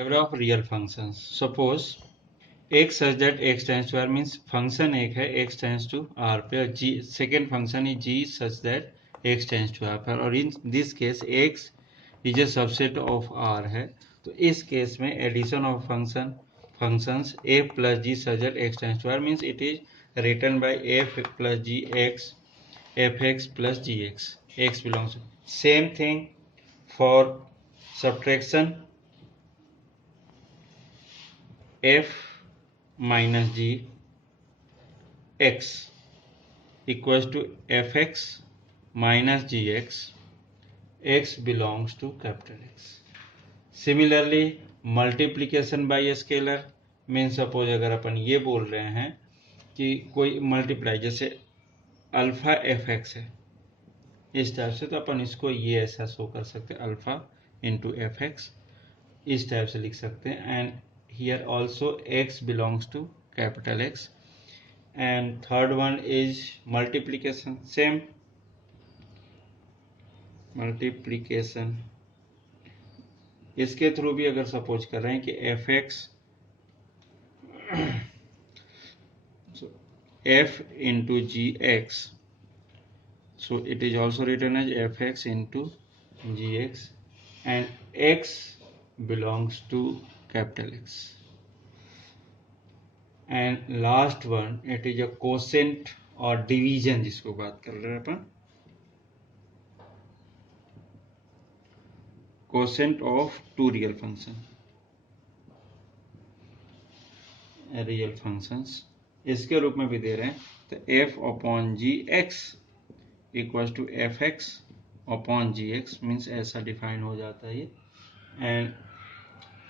favor of real functions. Suppose x such that x tends to r means function एक है x tends to r पे और g second function is g such that x tends to r पर और in this case x is a subset of r है तो इस case में addition of functions f plus g such that x tends to r means it is written by f plus g x fx plus gx. X belongs to same thing for subtraction f minus g x equals to fx minus gx. X belongs to capital X. Similarly multiplication by a scalar means suppose अगर अपन ये बोल रहे हैं कि कोई multiply जैसे alpha F x है इस टाइप से तो अपन इसको ये ऐसा शो कर सकते हैं अल्फा इंटू एफ एक्स इस टाइप से लिख सकते हैं and here also x belongs to capital x and third one is multiplication same multiplication इसके थ्रू भी अगर सपोज कर रहे हैं कि f x f into g x so it is also written as fx into gx and x belongs to capital X and last one it is a quotient और division जिसको बात कर रहे हैं अपन quotient of two real functions इसके रूप में भी दे रहे हैं तो f upon gx equals to f x upon g x means ऐसा डिफाइन हो जाता है ये and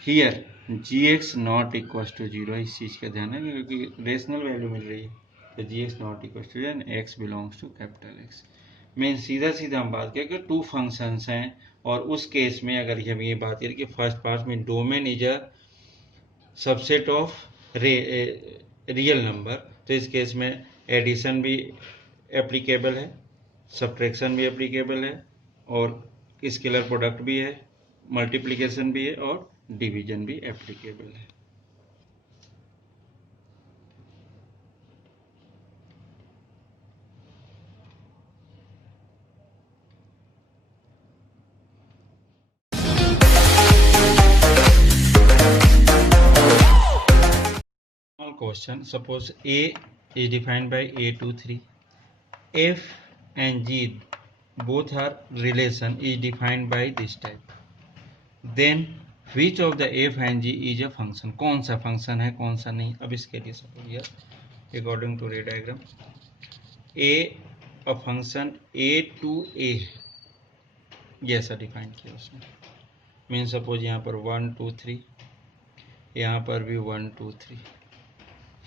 here g x not equals to zero इस चीज़ का ध्यान है क्योंकि रेशनल वैल्यू मिल रही है तो G x not equals to and x belongs to capital X means सीधा सीधा हम बात करें कि टू फंक्शंस हैं और उस केस में अगर हम ये बात करें कि फर्स्ट पार्ट में domain is a subset of real number तो इस केस में एडिशन भी एप्लीकेबल है सब्ट्रैक्शन भी एप्लीकेबल है और स्केलर प्रोडक्ट भी है मल्टीप्लिकेशन भी है और डिवीजन भी एप्लीकेबल है question suppose a is defined by a2 3 f and g both are relation is defined by this type then which of the f and g is a function कौन सा function है कौन सा नहीं अब इसके लिए सपोज यार according to ray diagram a function a to a ये ऐसा डिफाइन किया उसने मीन सपोज यहाँ पर 1 2 3 यहाँ पर भी 1 2 3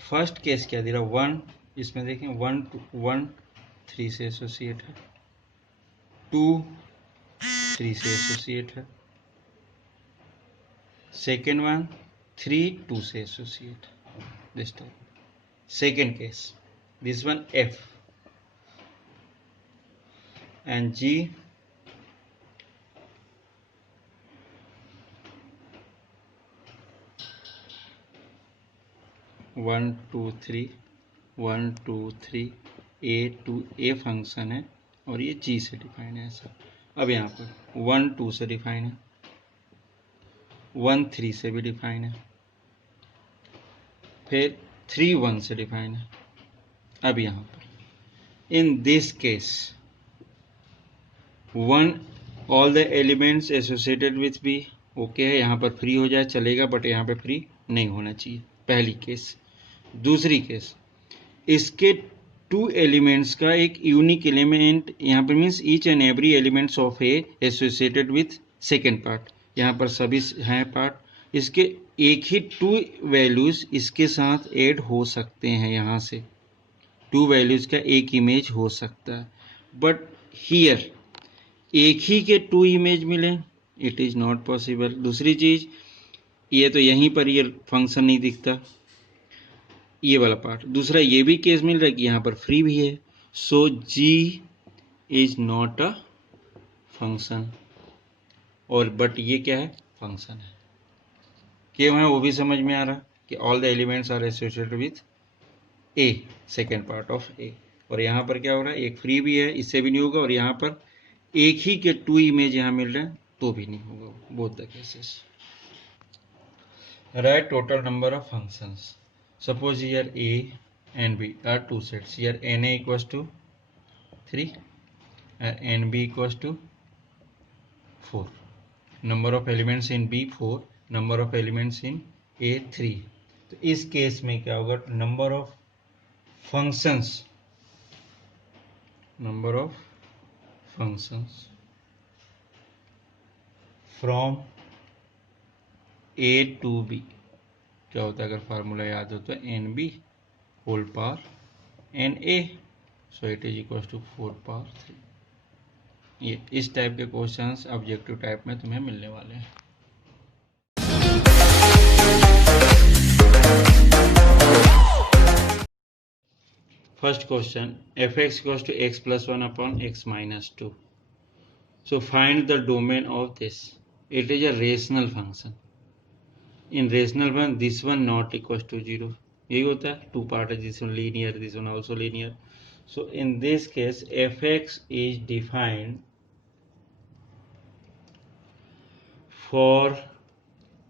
फर्स्ट केस क्या दे रहा 1 इसमें देखें 1 3 से एसोसिएट है 2 3 से एसोसिएट है सेकेंड वन 3 2 से associate this type second case this one f and g 1 2 3 1 2 3 a to a function है और ये g से डिफाइन है ऐसा अब यहाँ पर 1 2 से डिफाइन है 1 3 से भी डिफाइन है फिर 3 1 से डिफाइन है अब यहाँ पर in this case 1 all the elements associated with b okay है यहाँ पर फ्री हो जाए चलेगा बट यहाँ पे फ्री नहीं होना चाहिए पहली केस दूसरी केस इसके टू एलिमेंट्स का एक यूनिक एलिमेंट यहाँ पर means each and every elements of A associated with second part यहाँ पर सभी हैं पार्ट इसके एक ही टू वैल्यूज इसके साथ ऐड हो सकते हैं यहाँ से टू वैल्यूज का एक इमेज हो सकता है बट हियर एक ही के टू इमेज मिले इट इज़ नॉट पॉसिबल दूसरी चीज़ ये तो यहीं पर ये फंक्शन नहीं दिखता ये वाला पार्ट दूसरा ये भी केस मिल रहा है कि यहाँ पर फ्री भी है सो जी इज नॉट अ फंक्शन और बट ये क्या है फंक्शन है क्यों है वो भी समझ में आ रहा कि all the elements are associated with A, second part of A. और यहाँ पर क्या हो रहा है, एक फ्री भी है, इससे भी नहीं होगा, और यहाँ पर एक ही के 2 इमेज यहाँ मिल रहे हैं तो भी नहीं होगा, both the cases. Write total number of functions. Suppose here A and B are two sets. Here Na equals to 3 and Nb equals to 4. Number of elements in B 4, number of elements in A 3. तो इस case में क्या होगा, number of functions from A to B क्या होता है, अगर formula याद हो तो NB whole power Na, so it is equal to 4 power 3। ये इस टाइप के क्वेश्चंस ऑब्जेक्टिव टाइप में तुम्हें मिलने वाले हैं। First question, fx equal to x plus 1 upon x minus 2। So find the domain of this. It is a rational function. In rational function this one not equal to 0, यही होता है, two part है, this one linear, this one also linear. So in this case fx is defined for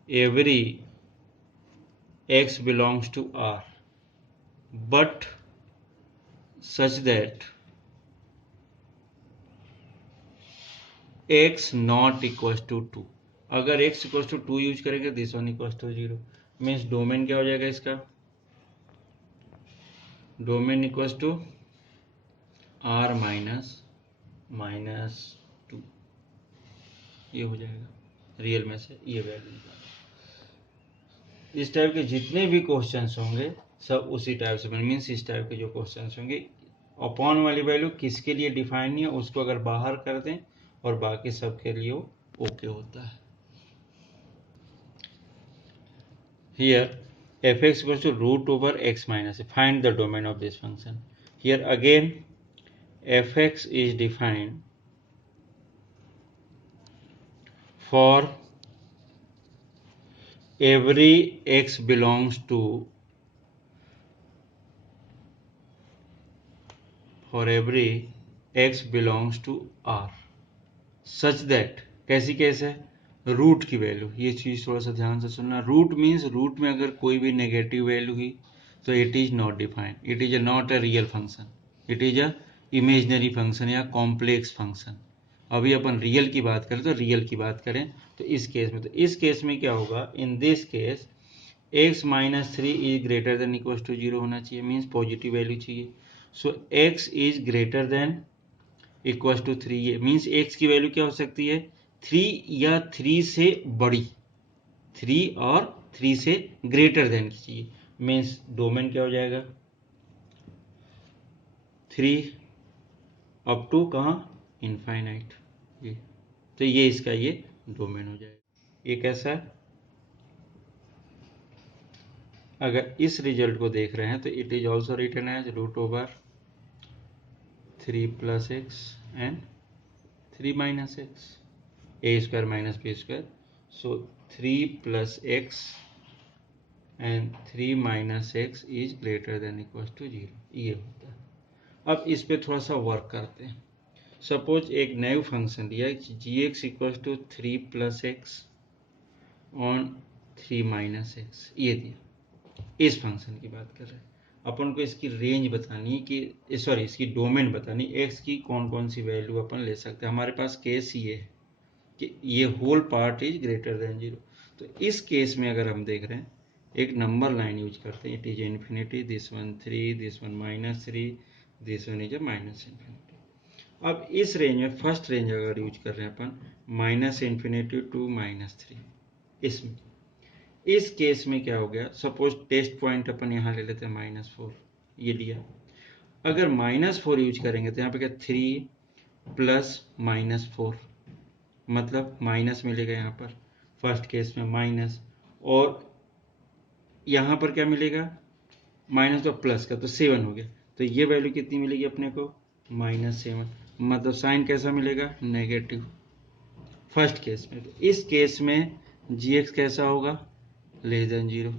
every x belongs to R, but such that x not equals to 2। अगर x equals to 2 use करेंगे, this one equals to 0, means domain क्या हो जाएगा इसका, domain equals to R minus 2, ये हो जाएगा, real में से ये वैल्यू निकालो। इस टाइप के जितने भी क्वेश्चंस होंगे सब उसी टाइप से, मीन्स इस टाइप के जो क्वेश्चंस होंगे, अपॉन वाली वैल्यू किसके लिए डिफाइन नहीं है उसको अगर बाहर कर दें और बाकी सब के लिए ओके होता है। Here fx equals to root over x minus, find the domain of this function. Here again fx is defined for every x belongs to R such that, कैसी केस है, रूट की वैल्यू, ये चीज थोड़ा सा ध्यान से सुनना। रूट मीन्स रूट में अगर कोई भी नेगेटिव वैल्यू हुई तो it is not defined, it is not a real function, it is a imaginary function या कॉम्प्लेक्स फंक्शन। अभी अपन रियल की बात करें तो रियल की बात करें तो इस केस में क्या होगा, in this case x minus 3 is greater than equal to 0 होना चाहिए, मीन्स पॉजिटिव वैल्यू चाहिए। So x is greater than equal to 3, ये मीन्स x की वैल्यू क्या हो सकती है, 3 या 3 से बड़ी, 3 और 3 से ग्रेटर देन की चाहिए, मीन्स डोमेन क्या हो जाएगा, 3 अप टू कहाँ, इनफाइनाइट, ये तो ये इसका ये डोमेन हो जाएगा। ये कैसा है, अगर इस रिजल्ट को देख रहे हैं तो it is also written as root over 3 plus x and 3 minus x, a square minus b square. So 3 plus x and 3 minus x is greater than equal to 0, ये होता है। अब इस पे थोड़ा सा वर्क करते हैं। सपोज एक नया फंक्शन दिया G x equal to 3 plus x on 3 minus x, ये दिया, इस फंक्शन की बात कर रहे हैं। अपन को इसकी रेंज बतानी कि सॉरी इसकी डोमेन बतानी, एक्स की कौन कौन सी वैल्यू अपन ले सकते हैं। हमारे पास केस ये है कि ये whole part is greater than 0। तो इस केस में अगर हम देख रहे हैं एक नंबर लाइन यूज करते हैं, it is infinity, this one 3, this one minus 3, this one is a minus infinity. अब इस रेंज में फर्स्ट रेंज अगर यूज कर रहे हैं अपन माइनस इन्फिनिटी टू माइनस 3, इसमें इस केस में क्या हो गया, सपोज टेस्ट पॉइंट अपन यहाँ ले लेते हैं -4, ये लिया। अगर -4 यूज करेंगे तो यहाँ पे क्या 3 प्लस -4, मतलब माइनस मिलेगा यहाँ पर, फर्स्ट केस में माइनस, और यहाँ पर क्या मिलेगा माइनस तो प्लस का, तो 7 हो गया। तो ये वैल्यू कितनी मिलेगी अपने को, -7, मतलब साइन कैसा मिलेगा, नेगेटिव, फर्स्ट केस में। तो इस केस में जी एक्स कैसा होगा, लेस देन 0।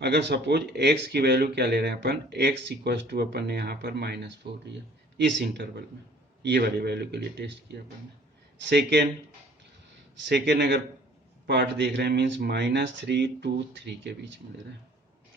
अगर सपोज x की वैल्यू क्या ले रहे हैं अपन, x इक्वल टू अपन ने यहाँ पर -4 लिया इस इंटरवल में, ये वाली वैल्यू के लिए टेस्ट किया अपन ने। सेकेंड अगर पार्ट देख रहे हैं मीन्स -3 to 3 के बीच में ले रहे हैं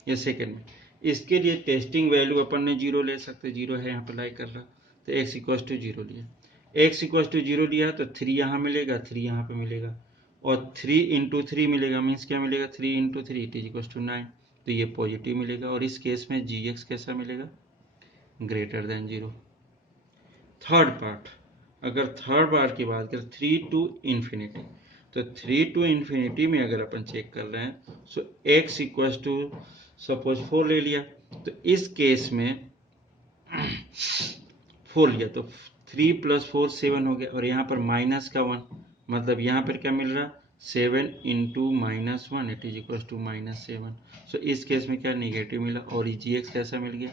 ये सेकेंड में। इसके लिए टेस्टिंग वैल्यू अपन ने 0 ले सकते, 0 है यहाँ पर लाई कर रहा, तो x इक्वल टू 0 लिया, x इक्वल टू 0 लिया तो 3 यहाँ मिलेगा, 3 यहाँ पे मिलेगा, और 3 इंटू 3 मिलेगा मीन्स क्या मिलेगा, 3 into 3 it is equal to 9, तो ये पॉजिटिव मिलेगा। और इस केस में gx कैसा मिलेगा, ग्रेटर देन 0। थर्ड पार्ट, अगर थर्ड पार्ट की बात करें 3 टू इन्फिनिटी, तो 3 टू इन्फिनिटी में अगर अपन चेक कर रहे हैं सो x इक्वल टू सपोज 4 ले लिया, तो इस केस में 4 लिया तो 3 + 4 7 हो गया, और यहाँ पर माइनस का 1, मतलब यहाँ पर क्या मिल रहा, 7 into -1 it is equal to -7। So इस केस में क्या नेगेटिव मिला, और gx कैसा मिल गया,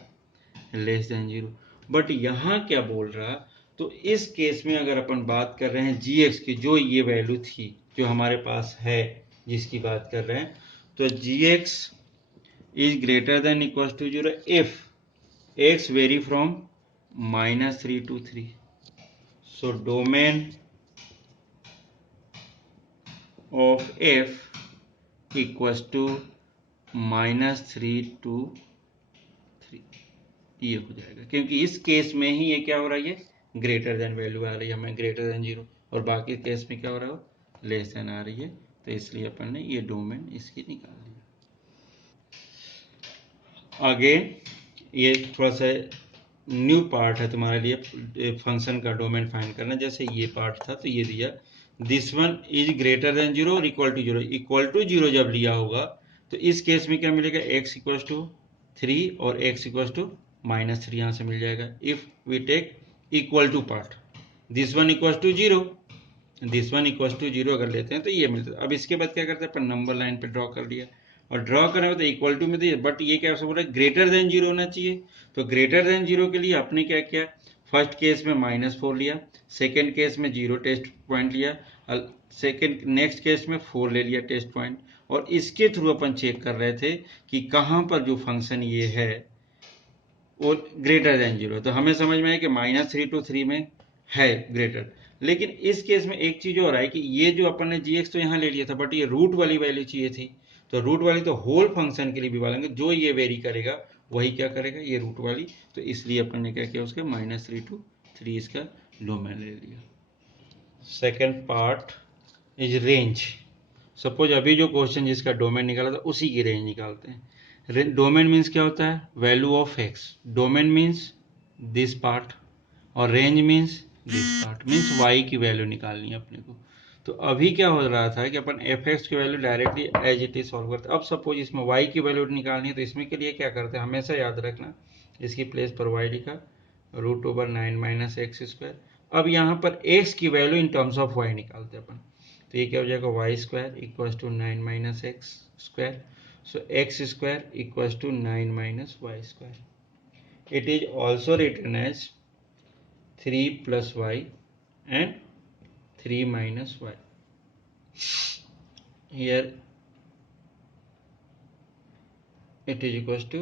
लेस देन 0। बट यहाँ क्या बोल रहा, तो इस केस में अगर अपन बात कर रहे हैं gx की, जो ये वैल्यू थी जो हमारे पास है जिसकी बात कर रहे हैं, तो gx is greater than equal to 0 if x vary from -3 to 3। So domain of f equal to -3 to 3, ये हो जाएगा, क्योंकि इस केस में ही ये क्या हो रहा है, ये ग्रेटर देन वैल्यू आ रही है हमें, ग्रेटर देन 0, और बाकी केस में क्या हो रहा है, लेस देन आ रही है, तो इसलिए अपन ने ये डोमेन इसकी निकाल लिया। अगेन ये थोड़ा सा न्यू पार्ट है तुम्हारे लिए, फंक्शन का डोमेन फाइंड करना। जैसे ये पार्ट था तो ये दिया this one is greater than 0 और इक्वल टू 0, इक्वल टू 0 जब लिया होगा तो इस केस में क्या मिलेगा, x इक्वल टू 3 और x इक्वल टू -3 यहाँ से मिल जाएगा। If we take equal to part, this one equal to 0, this one equal to 0 अगर लेते हैं तो ये मिलता है। अब इसके बाद क्या करते हैं अपन, नंबर लाइन पे ड्रॉ कर दिया, और ड्रॉ करें तो इक्वल टू में तो, बट ये क्या बोल रहा है, ग्रेटर देन 0 होना चाहिए। तो ग्रेटर देन 0 के लिए आपने क्या किया, फर्स्ट केस में -4 लिया, सेकेंड केस में 0 टेस्ट पॉइंट लिया, सेकेंड नेक्स्ट केस में 4 ले लिया टेस्ट पॉइंट, और इसके थ्रू अपन चेक कर रहे थे कि कहाँ पर जो फंक्शन ये है वो ग्रेटर देन 0। तो हमें समझ में आया कि -3 to 3 में है ग्रेटर। लेकिन इस केस में एक चीज और आई कि ये जो अपन ने gx तो यहाँ ले लिया था, बट ये रूट वाली वैल्यू चाहिए थी, तो रूट वाली तो होल फंक्शन के लिए भी बोलेंगे, जो ये वेरी करेगा वही क्या करेगा, ये रूट वाली, तो इसलिए अपन ने क्या किया, उसके -3 to 3 इसका डोमेन ले लिया। Second part is range. Suppose अभी जो क्वेश्चन जिसका डोमेन निकाला था उसी की रेंज निकालते हैं। डोमेन मीन्स क्या होता है, value of x, domain means this part, और range means this part, means y की वैल्यू निकालनी है अपने को। तो अभी क्या हो रहा था कि अपन f(x) की value directly as it is solve करते। अब सपोज इसमें y की वैल्यू निकालनी है, तो इसमें के लिए क्या करते हैं, हमेशा याद रखना, इसकी प्लेस पर y लिखा, √9 - x²। अब यहाँ पर x की value in terms of y निकालते हैं अपन, तो ये क्या हो जाएगा, y² equals to 9 - x²। So x² equals to 9 - y²। It is also written as 3 + y and 3 - y। Here it is equals to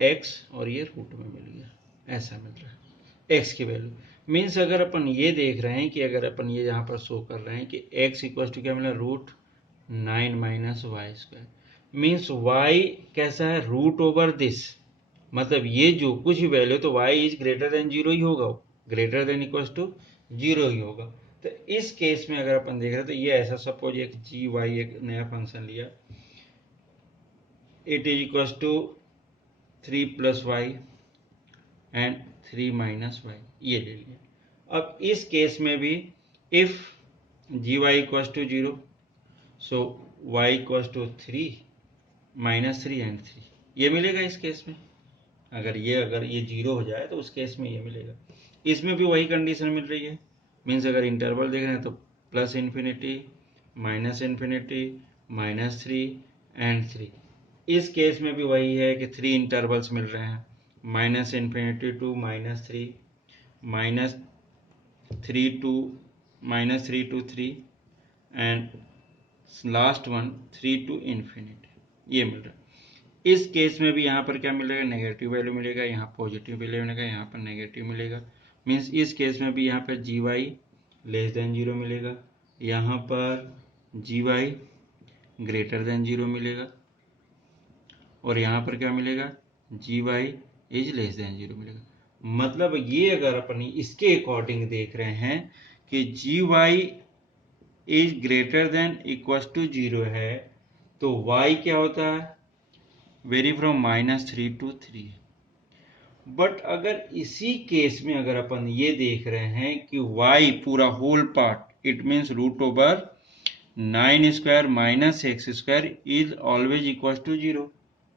x, और ये रूट में मिल गया, ऐसा मिल रहा है x की वैल्यू। मीन्स अगर अपन ये देख रहे हैं कि अगर अपन ये यहाँ पर शो कर रहे हैं कि x इक्वल्स टू क्या मिला, √9 - y², मीन्स y कैसा है, √दिस, मतलब ये जो कुछ भी वैल्यू, तो y इज ग्रेटर देन 0 ही होगा, ग्रेटर देन इक्वल्स टू 0 ही होगा। तो इस केस में अगर अपन देख रहे हैं तो ये ऐसा, सपोज एक gy एक नया फंक्शन लिया, it is equals to 3 + y and 3 - y, ये ले लिया। अब इस केस में भी if gy equals to 0, so y equals to 3 - 3 and 3, ये मिलेगा इस केस में। अगर ये 0 हो जाए तो उस केस में ये मिलेगा। इसमें भी वही कंडीशन मिल रही है, मीन्स अगर इंटरवल देख रहे हैं तो +∞, -∞, -3 एंड 3। इस केस में भी वही है कि 3 इंटरवल्स मिल रहे हैं, -∞ to -3, -3 to 3 and last one 3 to infinity, ये मिल रहा है। इस केस में भी यहाँ पर क्या मिलेगा, नेगेटिव वैल्यू मिलेगा, यहाँ पॉजिटिव वैल्यू मिलेगा, यहाँ पर नेगेटिव मिलेगा। मीन्स इस केस में भी यहाँ पर जी वाई लेस देन 0 मिलेगा, यहाँ पर जी वाई ग्रेटर देन 0 मिलेगा, और यहाँ पर क्या मिलेगा, जी वाई इज लेस देन 0 मिलेगा। मतलब ये अगर अपन इसके अकॉर्डिंग देख रहे हैं कि G Y is greater than equal to 0 है, तो y क्या होता है, वेरी फ्रॉम -3 to 3। बट अगर इसी केस में अगर अपन ये देख रहे हैं कि y पूरा whole part, it means √9² - x² is always equal to 0,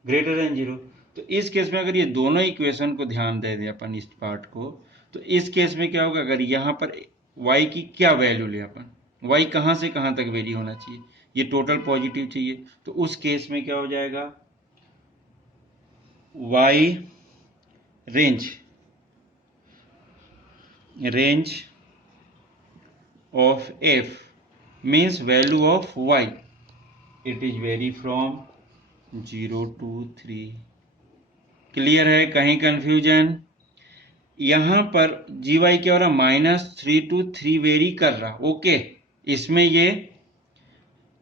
greater than 0। तो इस केस में अगर ये दोनों इक्वेशन को ध्यान दे दें अपन इस पार्ट को, तो इस केस में क्या होगा, अगर यहाँ पर y की क्या वैल्यू ले अपन, y कहाँ से कहाँ तक वेरी होना चाहिए, ये टोटल पॉजिटिव चाहिए, तो उस केस में क्या हो जाएगा, y range of f means value of y, it is vary from 0 to 3। Clear है, कहीं कंफ्यूजन? यहां पर जी वाई क्या हो रहा है, -3 to 3 वेरी कर रहा, ओके, इसमें ये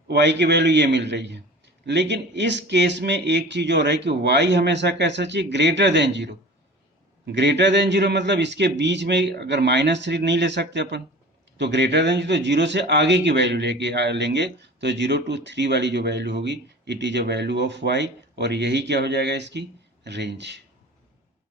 y की वैल्यू ये मिल रही है। लेकिन इस केस में एक चीज और है कि y हमेशा कैसा चाहिए, ग्रेटर देन 0। ग्रेटर देन 0 मतलब इसके बीच में अगर -3 नहीं ले सकते अपन, तो ग्रेटर देन 0 तो 0 से आगे की वैल्यू लेंगे, तो 0 to 3 वाली जो वैल्यू होगी, it is a value of y, और यही क्या हो जाएगा इसकी रेंज।